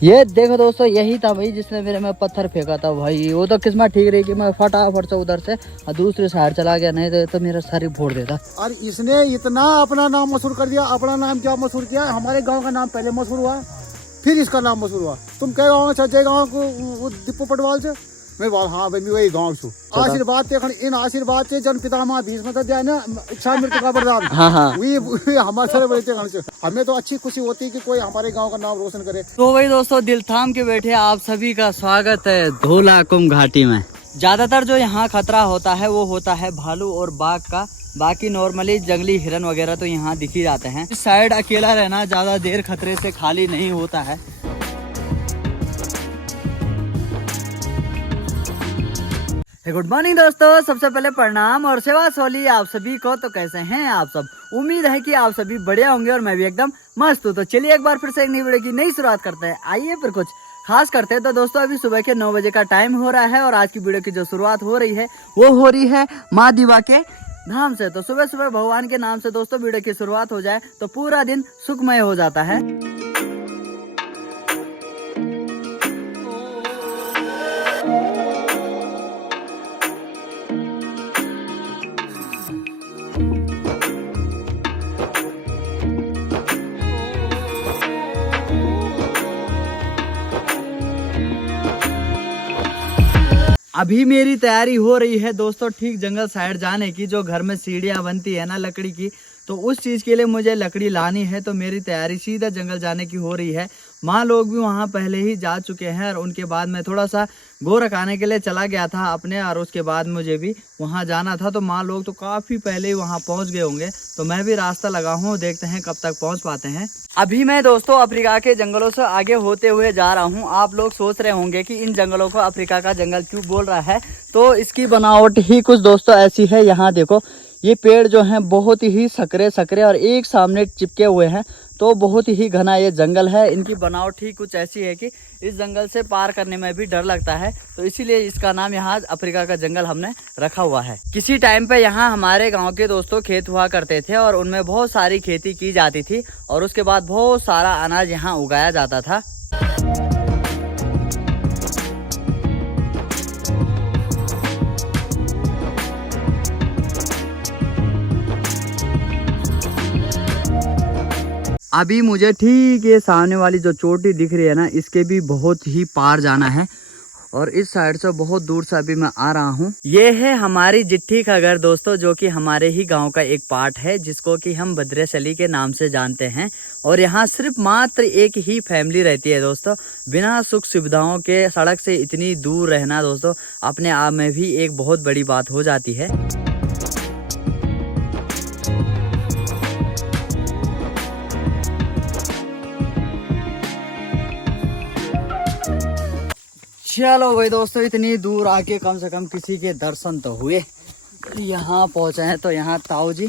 ये देखो दोस्तों, यही था भाई जिसने मेरे में पत्थर फेंका था भाई। वो तो किस्मत ठीक रही कि मैं फटाफट से उधर से दूसरे साइड चला गया, नहीं तो मेरा सर ही फोड़ देता। और इसने इतना अपना नाम मशहूर कर दिया। अपना नाम क्या मशहूर किया, हमारे गांव का नाम पहले मशहूर हुआ, फिर इसका नाम मशहूर हुआ। तुम क्या गाँव छे गाँव को दीपू पटवाल से मेरे बात। हाँ भाई मैं वही गाँव छू। आशीर्वाद इन आशीर्वाद से जन पितामह भीष्म दिया ना इच्छा मृत्यु का वरदान। वही हमारे सारे बड़े हमें तो अच्छी खुशी होती है कि कोई हमारे गांव का नाम रोशन करे। तो वही दोस्तों, दिल थाम के बैठे आप सभी का स्वागत है धौला कुंभ घाटी में। ज्यादातर जो यहाँ खतरा होता है वो होता है भालू और बाघ का। बाकी नॉर्मली जंगली हिरन वगैरह तो यहाँ दिख ही जाते हैं। इस साइड अकेला रहना ज्यादा देर खतरे से खाली नहीं होता है। गुड मॉर्निंग दोस्तों, सबसे पहले प्रणाम और सेवा सोली आप सभी को। तो कैसे हैं आप सब? उम्मीद है कि आप सभी बढ़िया होंगे और मैं भी एकदम मस्त हूँ। तो चलिए एक बार फिर से एक नई वीडियो की नई शुरुआत करते हैं। आइए फिर कुछ खास करते हैं। तो दोस्तों अभी सुबह के 9 बजे का टाइम हो रहा है और आज की वीडियो की जो शुरुआत हो रही है वो हो रही है माँ दीवा के धाम से। तो सुबह सुबह भगवान के नाम से दोस्तों वीडियो की शुरुआत हो जाए तो पूरा दिन सुखमय हो जाता है। अभी मेरी तैयारी हो रही है दोस्तों ठीक जंगल साइड जाने की। जो घर में सीढ़ियाँ बनती है ना लकड़ी की, तो उस चीज़ के लिए मुझे लकड़ी लानी है। तो मेरी तैयारी सीधा जंगल जाने की हो रही है। माँ लोग भी वहाँ पहले ही जा चुके हैं और उनके बाद मैं थोड़ा सा गोरख आने के लिए चला गया था अपने, और उसके बाद मुझे भी वहाँ जाना था। तो माँ लोग तो काफ़ी पहले ही वहाँ पहुँच गए होंगे। तो मैं भी रास्ता लगा हूँ, देखते हैं कब तक पहुँच पाते हैं। अभी मैं दोस्तों अफ्रीका के जंगलों से आगे होते हुए जा रहा हूँ। आप लोग सोच रहे होंगे कि इन जंगलों को अफ्रीका का जंगल क्यों बोल रहा है। तो इसकी बनावट ही कुछ दोस्तों ऐसी है। यहाँ देखो, ये पेड़ जो हैं बहुत ही सकरे और एक सामने चिपके हुए हैं। तो बहुत ही घना ये जंगल है। इनकी बनावट ही कुछ ऐसी है कि इस जंगल से पार करने में भी डर लगता है। तो इसीलिए इसका नाम यहाँ अफ्रीका का जंगल हमने रखा हुआ है। किसी टाइम पे यहाँ हमारे गांव के दोस्तों खेत हुआ करते थे और उनमें बहुत सारी खेती की जाती थी और उसके बाद बहुत सारा अनाज यहाँ उगाया जाता था। अभी मुझे ठीक ये सामने वाली जो चोटी दिख रही है ना, इसके भी बहुत ही पार जाना है और इस साइड से बहुत दूर से अभी मैं आ रहा हूँ। ये है हमारी जिट्ठी का घर दोस्तों, जो कि हमारे ही गांव का एक पार्ट है, जिसको कि हम बद्रेसली के नाम से जानते हैं। और यहाँ सिर्फ मात्र एक ही फैमिली रहती है दोस्तों। बिना सुख सुविधाओं के सड़क से इतनी दूर रहना दोस्तों अपने आप में भी एक बहुत बड़ी बात हो जाती है। चलो भाई दोस्तों, इतनी दूर आके कम से कम किसी के दर्शन तो हुए। यहाँ पहुँचे हैं तो यहाँ ताऊ जी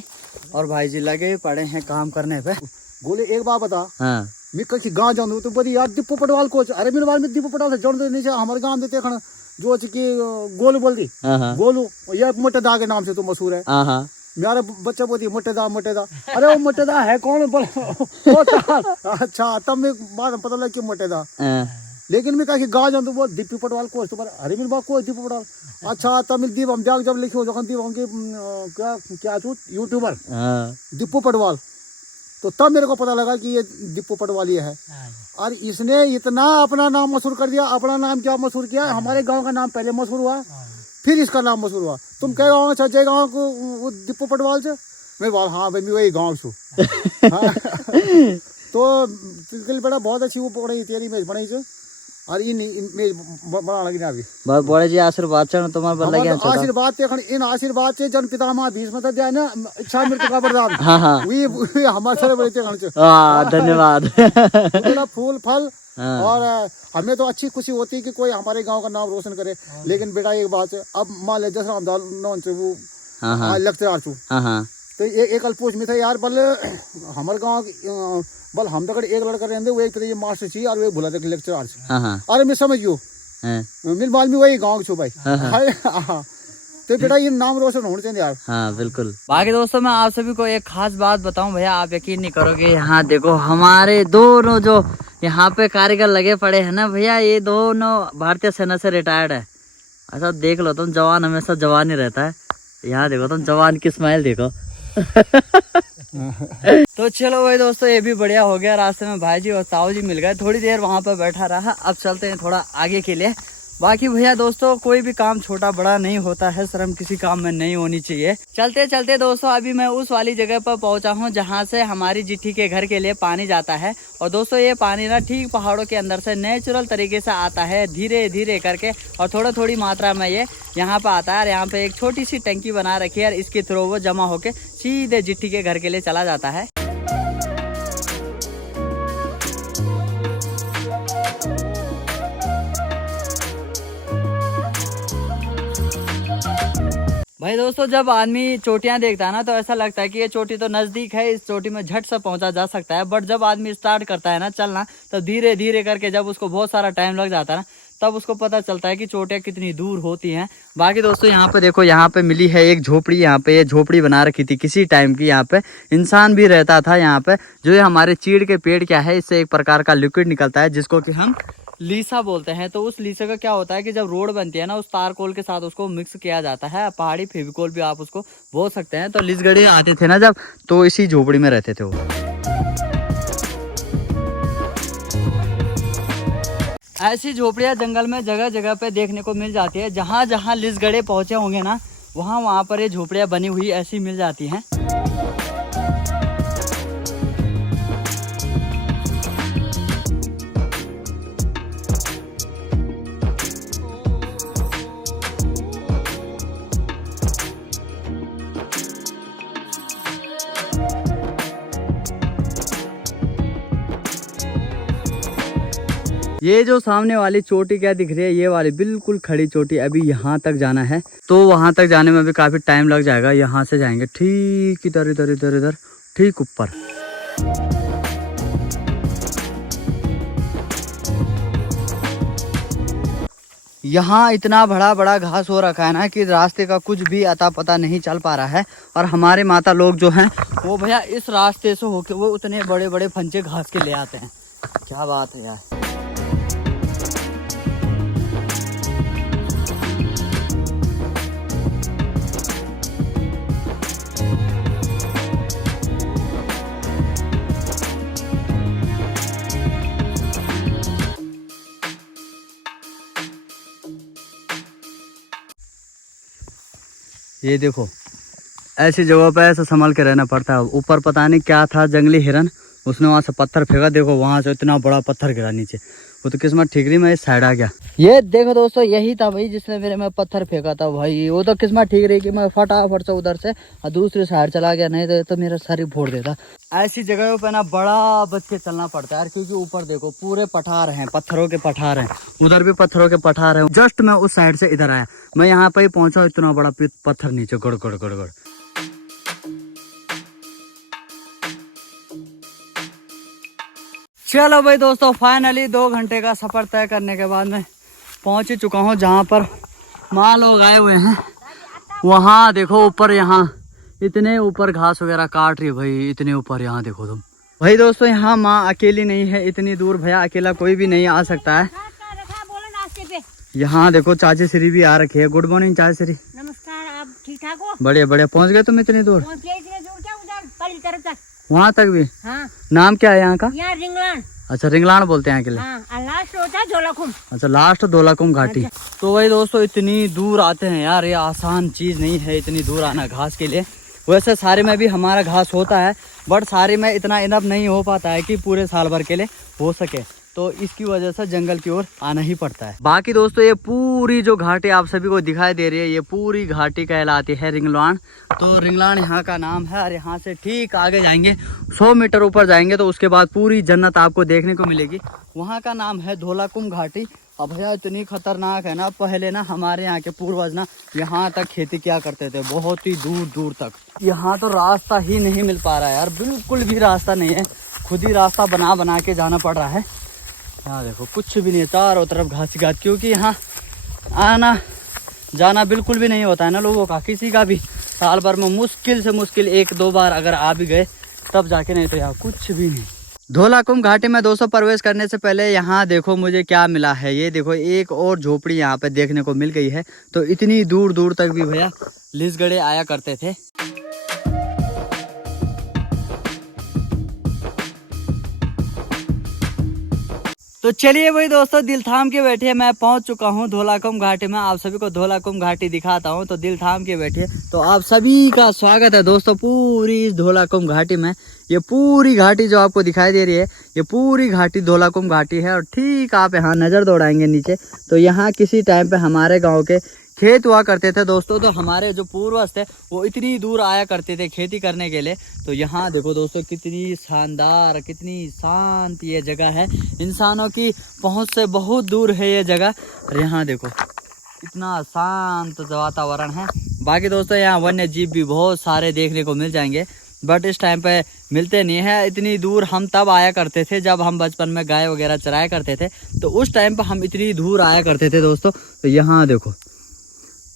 और भाई जी लगे पड़े हैं काम करने पे। बोले एक बात बता। हाँ। मैं कहीं गाँव जाऊँ तो बड़ी यार दीपू पटवाल को। अरे मेरे बाल में दीपू पटवाल से जोड़ नहीं हमारे गाँव में देखना जो कि गोलू बोल दी। गोलू ये मोटेदा के नाम से तो मशहूर है। मेरा बच्चा बोलती मोटेदा मोटेदा। अरे वो मोटेदा है कौन बोल? अच्छा तब मैं बात पता लगा कि मोटेदा। लेकिन मैं कहा गाँव जाऊँ तो वो दीपू पटवाल को तो अरे मेरे बाप को दीपू पटवाल। अच्छा तब मैं दीप हम जब लिखे हो जब दीप उनके क्या क्या यूट्यूबर दीपू पटवाल। तो तब मेरे को पता लगा कि ये दीपू पटवाल ही है। और इसने इतना अपना नाम मशहूर कर दिया। अपना नाम क्या मशहूर किया, हमारे गाँव का नाम पहले मशहूर हुआ, फिर इसका नाम मशहूर हुआ। तुम क्या गाँव छे गाँव को दीपू पटवाल से मेरे बात। हाँ भाई मैं वही गाँव छू। तो बेटा बहुत अच्छी वो पढ़ाई तेरी मेज बनाई से और इन बना लगी अभी बहुत बड़े जी आशीर्वाद तुम्हारे बल्ला गया आशीर्वाद इन आशीर्वाद से जन पितामह भीष्म दिया ना इच्छा मृत्यु का वरदान। वही हमारे सारे बड़े धन्यवाद। फूल फल और हमें तो अच्छी खुशी होती है कि कोई हमारे गांव का नाम रोशन करे। लेकिन बेटा एक बात है, अब मान ले जैसा वो लेक्चर चू तो एक अल्पोच में था यार बल हमारे गाँव बल हम तक एक लड़का रहते वो एक तरह मास्टर चाहिए और वे भुला देख लेक्चर अरे मैं समझियो मिल बाल में वही गाँव छू भाई। तो बेटा ये नाम रोशन होना चाहिए यार। हाँ बिल्कुल। बाकी दोस्तों मैं आप सभी को एक खास बात बताऊं भैया, आप यकीन नहीं करोगे। यहाँ देखो हमारे दोनों जो यहाँ पे कारीगर लगे पड़े हैं ना भैया, ये दोनों भारतीय सेना से रिटायर्ड है। अच्छा देख लो तुम, जवान हमेशा जवान ही रहता है। यहाँ देखो तुम, जवान की स्माइल देखो। तो चलो भाई दोस्तों, ये भी बढ़िया हो गया। रास्ते में भाई जी और ताऊ जी मिल गए, थोड़ी देर वहां पर बैठा रहा। अब चलते हैं थोड़ा आगे के लिए। बाकी भैया दोस्तों, कोई भी काम छोटा बड़ा नहीं होता है, शर्म किसी काम में नहीं होनी चाहिए। चलते चलते दोस्तों, अभी मैं उस वाली जगह पर पहुंचा हूं जहां से हमारी जिट्ठी के घर के लिए पानी जाता है। और दोस्तों ये पानी ना ठीक पहाड़ों के अंदर से नेचुरल तरीके से आता है, धीरे धीरे करके, और थोड़ा थोड़ी मात्रा में ये यहाँ पे आता है। और यहाँ पे एक छोटी सी टंकी बना रखी है और इसके थ्रू वो जमा होके सीधे जिट्ठी के घर के लिए चला जाता है। भाई दोस्तों, जब आदमी चोटियां देखता है ना तो ऐसा लगता है कि ये चोटी तो नजदीक है, इस चोटी में झट से पहुंचा जा सकता है। बट जब आदमी स्टार्ट करता है ना चलना, तो धीरे धीरे करके जब उसको बहुत सारा टाइम लग जाता है ना, तब उसको पता चलता है कि चोटियां कितनी दूर होती हैं। बाकी दोस्तों यहाँ पे देखो, यहाँ पे मिली है एक झोपड़ी। यहाँ पे ये झोपड़ी बना रखी थी किसी टाइम की। यहाँ पे इंसान भी रहता था। यहाँ पे जो ये हमारे चीड़ के पेड़ क्या है, इससे एक प्रकार का लिक्विड निकलता है जिसको कि हम लीसा बोलते हैं। तो उस लीसा का क्या होता है कि जब रोड बनती है ना, उस तारकोल के साथ उसको मिक्स किया जाता है। पहाड़ी फेविकोल भी आप उसको बोल सकते हैं। तो लिसगढ़ी आते थे ना जब, तो इसी झोपड़ी में रहते थे वो। ऐसी झोपड़ियां जंगल में जगह जगह पे देखने को मिल जाती है। जहाँ जहाँ लिसगढ़े पहुंचे होंगे ना, वहाँ पर ये झोपड़ियां बनी हुई ऐसी मिल जाती हैं। ये जो सामने वाली चोटी क्या दिख रही है, ये वाली बिल्कुल खड़ी चोटी, अभी यहाँ तक जाना है। तो वहाँ तक जाने में भी काफी टाइम लग जाएगा। यहाँ से जाएंगे ठीक इधर इधर इधर इधर ठीक ऊपर। यहाँ इतना बड़ा बड़ा घास हो रखा है ना कि रास्ते का कुछ भी अता पता नहीं चल पा रहा है। और हमारे माता लोग जो हैं वो भैया इस रास्ते से होके वो उतने बड़े बड़े फंचे घास के ले आते हैं। क्या बात है यार। ये देखो, ऐसी जगह पे ऐसा संभल के रहना पड़ता है। ऊपर पता नहीं क्या था, जंगली हिरन, उसने वहां से पत्थर फेंका। देखो वहां से इतना बड़ा पत्थर गिरा नीचे। वो तो किस्मत ठीक रही, मैं इस साइड आ गया। ये देखो दोस्तों, यही था भाई जिसने मेरे में पत्थर फेंका था भाई। वो तो किस्मत ठीक रही कि मैं फटाफट से उधर से और दूसरी साइड चला गया, नहीं तो मेरा सर ही फोड़ देता। ऐसी जगहों पे ना बड़ा बच के चलना पड़ता है, क्योंकि ऊपर देखो पूरे पठार हैं, पत्थरों के पठार हैं, उधर भी पत्थरों के पठार हैं। जस्ट मैं उस साइड से इधर आया, मैं यहाँ पे ही पहुंचा, इतना बड़ा पत्थर नीचे गड़ गड़ गड़ गड़। चलो भाई दोस्तों, फाइनली 2 घंटे का सफर तय करने के बाद मैं पहुंच ही चुका हूं जहां पर माँ लोग आए हुए हैं। वहां देखो ऊपर, यहाँ इतने ऊपर घास वगैरह काट रही है भाई, इतने ऊपर। यहाँ देखो तुम भाई दोस्तों, यहाँ माँ अकेली नहीं है, इतनी दूर भैया अकेला कोई भी नहीं आ सकता है। यहाँ देखो चाची श्री भी आ रखी है। गुड मॉर्निंग चाची श्री। नमस्कार, आप ठीक ठाक हो? बढ़िया बढ़िया। पहुँच गए तुम इतनी दूर? पहुंच गए इतने दूर क्या, उधर पहली तरफ तक। वहाँ तक भी? हाँ। नाम क्या है यहाँ का? यहाँ रिंगलान। अच्छा, रिंगलान बोलते हैं यहाँ के लिए। हाँ, लास्ट होता है धोलाकुम। अच्छा, लास्ट धोलाकुम घाटी। तो वही दोस्तों, इतनी दूर आते हैं यार, ये आसान चीज नहीं है इतनी दूर आना घास के लिए। वैसे सारे में भी हमारा घास होता है, बट सारे में इतना इनफ नहीं हो पाता है कि पूरे साल भर के लिए हो सके। तो इसकी वजह से जंगल की ओर आना ही पड़ता है। बाकी दोस्तों, ये पूरी जो घाटी आप सभी को दिखाई दे रही है, ये पूरी घाटी कहलाती है रिंगलान। तो रिंगलान यहाँ का नाम है। और यहाँ से ठीक आगे जाएंगे, 100 मीटर ऊपर जाएंगे तो उसके बाद पूरी जन्नत आपको देखने को मिलेगी। वहाँ का नाम है धोलाकुम घाटी। अब भैया इतनी खतरनाक है ना, पहले ना हमारे यहाँ के पूर्वज ना यहाँ तक खेती किया करते थे, बहुत ही दूर दूर तक। यहाँ तो रास्ता ही नहीं मिल पा रहा है यार, बिल्कुल भी रास्ता नहीं है, खुद ही रास्ता बना बना के जाना पड़ रहा है। यहाँ देखो कुछ भी नहीं है, चारों तरफ घास ही घास, क्योंकि यहाँ आना जाना बिल्कुल भी नहीं होता है ना लोगों का, किसी का भी। साल भर में मुश्किल से मुश्किल 1-2 बार अगर आ भी गए तब जाके, नहीं तो यार कुछ भी नहीं। धौलाकुंभ घाटी में दोस्तों प्रवेश करने से पहले यहाँ देखो मुझे क्या मिला है। ये देखो एक और झोपड़ी यहाँ पे देखने को मिल गई है। तो इतनी दूर दूर तक भी भैया लिसगड़े आया करते थे। तो चलिए भाई दोस्तों, दिल थाम के बैठिए, मैं पहुंच चुका हूं धौलाकुंभ घाटी में। आप सभी को धौलाकुंभ घाटी दिखाता हूं, तो दिल थाम के बैठिए। तो आप सभी का स्वागत है दोस्तों पूरी इस धौलाकुंभ घाटी में। ये पूरी घाटी जो आपको दिखाई दे रही है, ये पूरी घाटी धौलाकुंभ घाटी है। और ठीक आप यहाँ नज़र दौड़ाएंगे नीचे, तो यहाँ किसी टाइम पे हमारे गाँव के खेत हुआ करते थे दोस्तों। तो हमारे जो पूर्वज थे वो इतनी दूर आया करते थे खेती करने के लिए। तो यहाँ देखो दोस्तों कितनी शानदार, कितनी शांत ये जगह है। इंसानों की पहुँच से बहुत दूर है ये जगह। और यहाँ देखो इतना शांत वातावरण है। बाकी दोस्तों यहाँ वन्य जीव भी बहुत सारे देखने को मिल जाएंगे, बट इस टाइम पे मिलते नहीं है। इतनी दूर हम तब आया करते थे जब हम बचपन में गाय वगैरह चराया करते थे। तो उस टाइम पे हम इतनी दूर आया करते थे दोस्तों। तो यहाँ देखो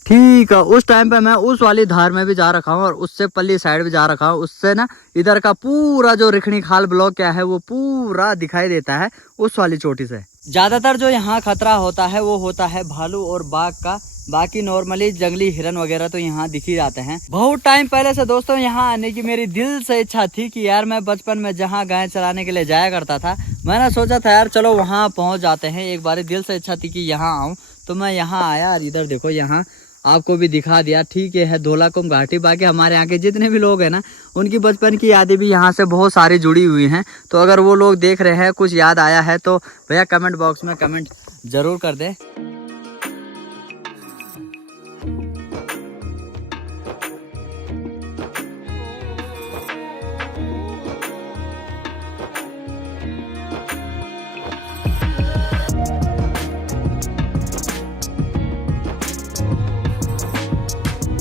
ठीक है, उस टाइम पे मैं उस वाली धार में भी जा रखा हूँ और उससे पल्ली साइड भी जा रखा हूँ। उससे ना इधर का पूरा जो रिखणी खाल ब्लॉक क्या है वो पूरा दिखाई देता है उस वाली चोटी से। ज्यादातर जो यहाँ खतरा होता है वो होता है भालू और बाघ का। बाकी नॉर्मली जंगली हिरन वगैरह तो यहाँ दिख ही जाते हैं। बहुत टाइम पहले से दोस्तों यहाँ आने की मेरी दिल से इच्छा थी कि यार मैं बचपन में जहाँ गाय चराने के लिए जाया करता था, मैंने सोचा था यार चलो वहाँ पहुँच जाते हैं एक बार। दिल से इच्छा थी कि यहाँ आऊँ, तो मैं यहाँ आया। और इधर देखो यहाँ आपको भी दिखा दिया, ठीक है धौलाकुंभ घाटी। बाकी हमारे यहाँ के जितने भी लोग हैं ना, उनकी बचपन की यादें भी यहाँ से बहुत सारी जुड़ी हुई हैं। तो अगर वो लोग देख रहे हैं, कुछ याद आया है, तो भैया कमेंट बॉक्स में कमेंट जरूर कर दें।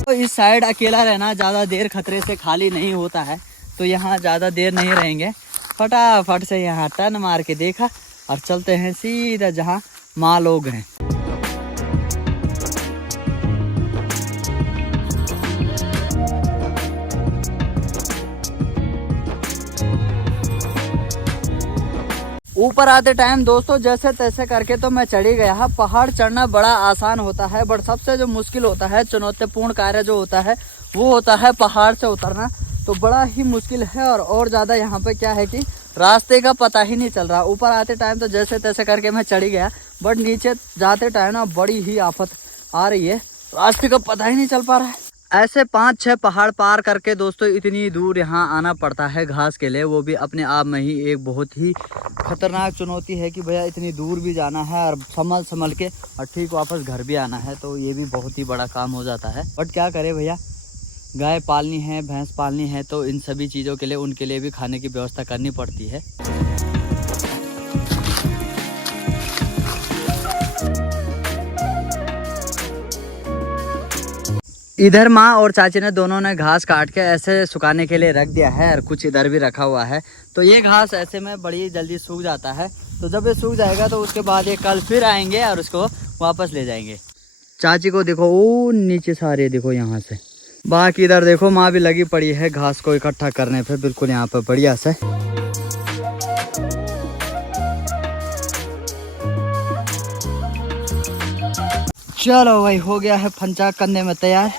तो इस साइड अकेला रहना ज़्यादा देर खतरे से खाली नहीं होता है। तो यहाँ ज़्यादा देर नहीं रहेंगे, फटाफट से यहाँ टर्न मार के देखा और चलते हैं सीधा जहाँ माँ लोग हैं। ऊपर आते टाइम दोस्तों जैसे तैसे करके तो मैं चढ़ी गया। पहाड़ चढ़ना बड़ा आसान होता है, बट सबसे जो मुश्किल होता है, चुनौतीपूर्ण कार्य जो होता है, वो होता है पहाड़ से उतरना। तो बड़ा ही मुश्किल है। और ज़्यादा यहाँ पे क्या है कि रास्ते का पता ही नहीं चल रहा। ऊपर आते टाइम तो जैसे तैसे करके मैं चढ़ी गया, बट नीचे जाते टाइम ना बड़ी ही आफत आ रही है, रास्ते का पता ही नहीं चल पा रहा है। ऐसे 5-6 पहाड़ पार करके दोस्तों इतनी दूर यहाँ आना पड़ता है घास के लिए। वो भी अपने आप में ही एक बहुत ही खतरनाक चुनौती है कि भैया इतनी दूर भी जाना है और संभल के और ठीक वापस घर भी आना है। तो ये भी बहुत ही बड़ा काम हो जाता है। बट क्या करें भैया, गाय पालनी है, भैंस पालनी है, तो इन सभी चीज़ों के लिए उनके लिए भी खाने की व्यवस्था करनी पड़ती है। इधर माँ और चाची ने दोनों ने घास काट के ऐसे सुखाने के लिए रख दिया है और कुछ इधर भी रखा हुआ है। तो ये घास ऐसे में बड़ी जल्दी सूख जाता है। तो जब ये सूख जाएगा तो उसके बाद ये कल फिर आएंगे और उसको वापस ले जाएंगे। चाची को देखो वो नीचे सारे देखो यहाँ से। बाकी इधर देखो माँ भी लगी पड़ी है घास को इकट्ठा करने पे, बिल्कुल यहाँ पे बढ़िया से। चलो भाई हो गया है फंचा करने में तैयार।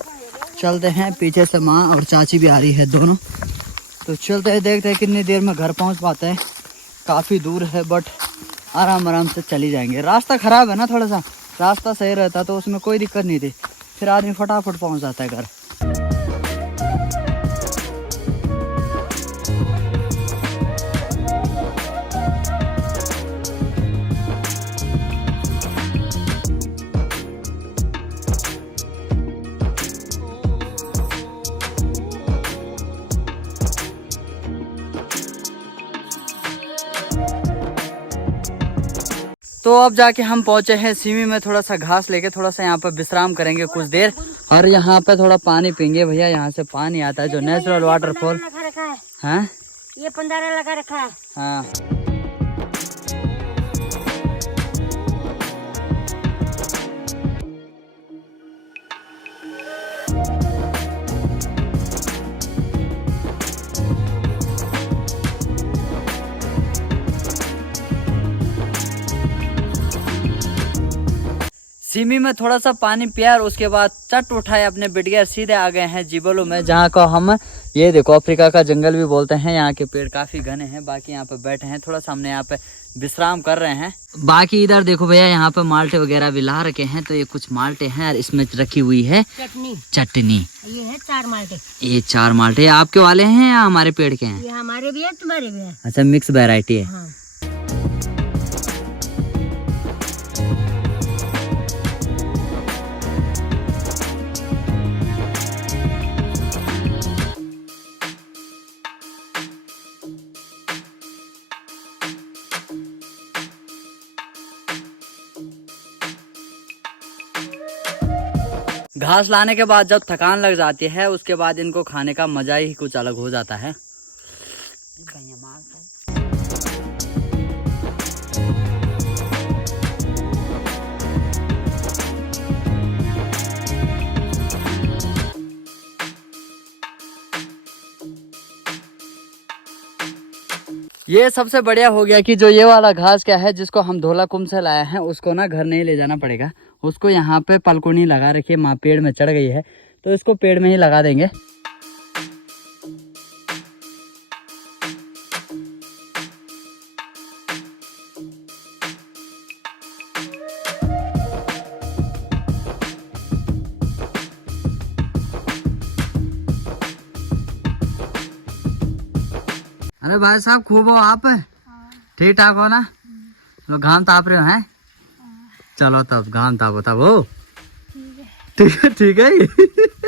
चलते हैं, पीछे से माँ और चाची भी आ रही है दोनों। तो चलते हैं, देखते हैं कितनी देर में घर पहुँच पाते हैं। काफ़ी दूर है बट आराम आराम से चली जाएंगे। रास्ता ख़राब है ना थोड़ा सा, रास्ता सही रहता तो उसमें कोई दिक्कत नहीं थी, फिर आदमी फटाफट पहुँच जाता है घर। तो अब जाके हम पहुंचे हैं सीमी में। थोड़ा सा घास लेके थोड़ा सा यहाँ पर विश्राम करेंगे कुछ देर, और यहाँ पे थोड़ा पानी पीएंगे। भैया यहाँ से पानी आता है जो नेचुरल वाटरफॉल है। ये 15 लगा रखा है। हाँ सिमी में थोड़ा सा पानी पिया और उसके बाद चट उठाए अपने बिटिया सीधे आ गए हैं जिबलो में, जहाँ को हम ये देखो अफ्रीका का जंगल भी बोलते हैं। यहाँ के पेड़ काफी घने हैं। बाकी यहाँ पे बैठे हैं, थोड़ा सा हमने यहाँ पे विश्राम कर रहे हैं। बाकी इधर देखो भैया, यहाँ पे माल्टे वगैरह भी ला रखे हैं। तो ये कुछ माल्टे हैं और इसमें रखी हुई है चटनी। ये है 4 माल्टे। ये 4 माल्टे आपके वाले हैं या हमारे पेड़ के हैं? ये हमारे भी है, तुम्हारे भी है। अच्छा, मिक्स वैरायटी है। हाँ। घास लाने के बाद जब थकान लग जाती है, उसके बाद इनको खाने का मजा ही कुछ अलग हो जाता है। ये सबसे बढ़िया हो गया कि जो ये वाला घास क्या है, जिसको हम धोला कुंभ से लाया है, उसको ना घर नहीं ले जाना पड़ेगा। उसको यहाँ पे पलकुनी लगा रखी, माँ पेड़ में चढ़ गई है, तो इसको पेड़ में ही लगा देंगे। अरे भाई साहब, खूब हो आप? ठीक ठाक हो ना? तो घाम ताप रहे हो हैं? चलो तब घाम तापो तब हो। ठीक है, ठीक है।